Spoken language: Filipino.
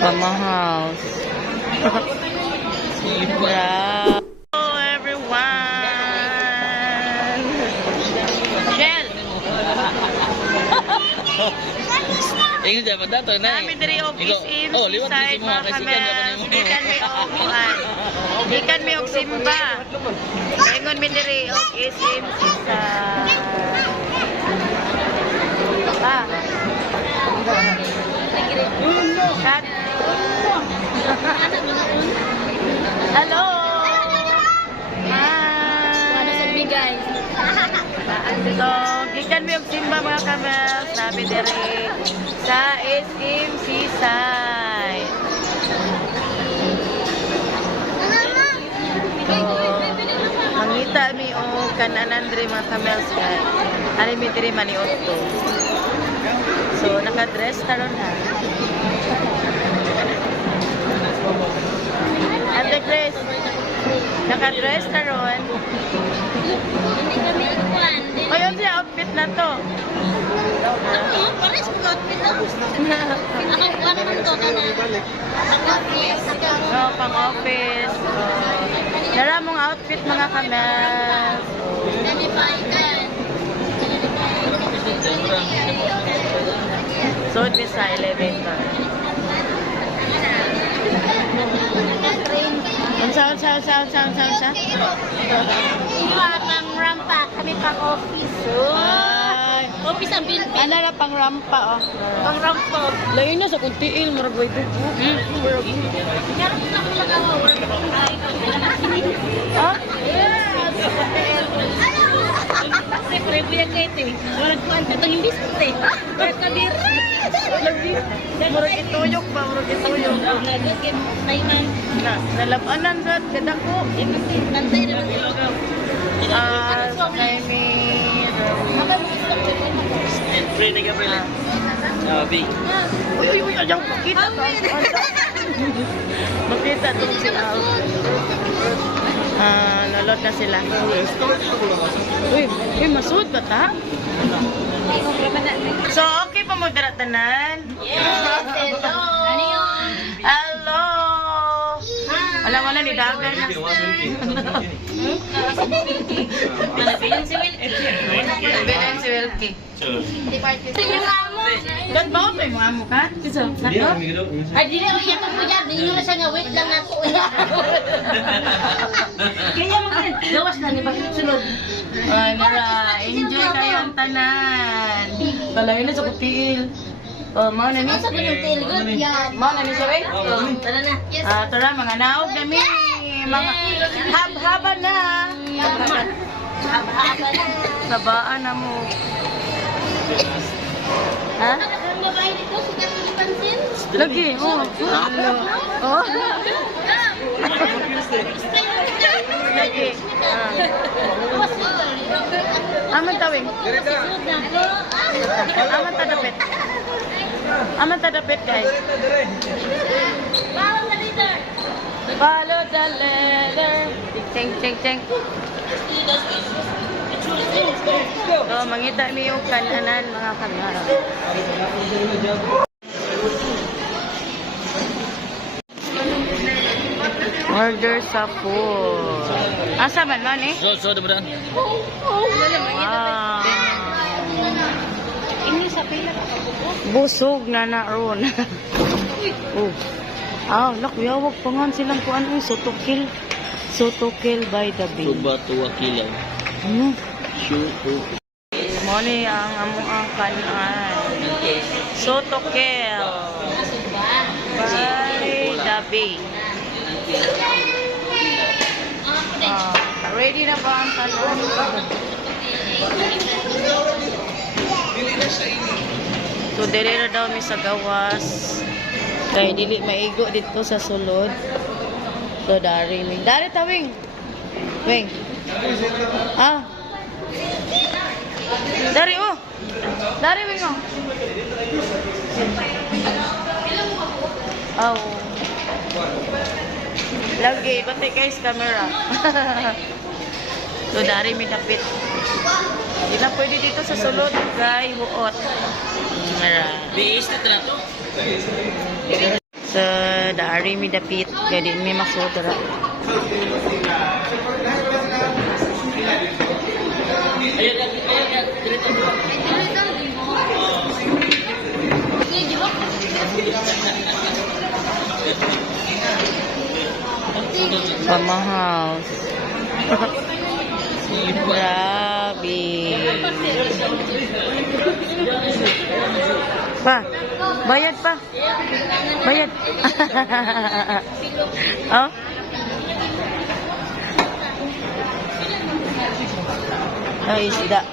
Mama house. Hello everyone. Shell. Ingin dapat dato na. Kami diri og isim liwat side mga kamel. Ikan mi og kuan. Ikan mi og simba. Ingon mi diri og isim sa. Ah. Kat. Hello. Hi. Guys. So, gikan mi og simba mga kamel. Sabi diri sa SM Seaside. So, mangita mi o kananan diri mga kamel kay ari mi diri maniotto. So, naka-dress taron ha. Ate Chris, naka-dress taron. Ay, ano siya outfit na to? Pares ko outfit na. Ano man to na? Oh, pang office. Dara mong outfit mga kamel. So, this sa elevator. Unsa? Pang rampa kami pang office. Ay. Office ang building. Ano na pang rampa, oh. Pang rampa. Layo na sa kuntiil, murag way dugo. Ha? Kasi prebo yan kayo ito eh. Walang kuhan. Itong imbis ito eh. Kaya kabir. Murag ituyok ba? Murag ituyok. Lagos kayo tayo man. Nalabanan sa kadako. Nantay naman ito. Naimi. Training ka pala. Big. Uy, ayaw makita ka. Makita itong si Al. Nalot na sila. Uy, masuot ba ta? So, okay pa mo daratanan? Yes, hello. Ano yun? Hello! Wala ni Dagan na. Bilang si Will. Bilang si Wilkie. Ito yung amo. Gat ba ito yung amo ka? Kiso? Nato? Ay, di na uyak ang kuya. Di nyo na siya nga wait lang na po. Kaya mga gawas na ni bakit sunod. Ay, nara. Enjoy kayo ang tanan. Kalayo na sa kutiil. Oh, mau na ni. Asa ko yung tail good? Mau na ni siya, wey? Tara na. Yes. Tara, mga naog na mi. Mga haba na. Haba-haba na. Sabaan na mo. Ha? Ang babae dito, sikat ni Pansin. Lagi, oh. Oh. Lagi. Aman tawing. Aman tadapit. Aman tadapit, guys. Bawal na leader. Follow the letter. Ceng. So, mangita mi yung kananan, mga kamera. Order sa food. Asa man man eh? So, dapat. Wow. Ini sa pila ka Busog na ron. Oh. Nakuyawag pa nga silang kuan. Sotokil. Sotokil by the bay. Tuba tuwa kilaw. Ano? Shuto. Moni ang among kanan. Sotokil by the bay. Ready na ba ang kanan? So, dire na daw mi sa gawas. Kaya dili maigo dito sa sulod. So, dari mi. Dari tawing. Wing. Dari oh. Dari wing oh. Oh. Lagi, pati guys, camera. So, dari mi dapit. Hindi na pwede dito sa sulod, guys, huot. Mara. Base na to. Sa daari mi dapit kaya di mi masudra. Ayun ka. Dirito. Mama house. Grabe. Pa, bayad pa. Bayad. Oh? Oh, isda.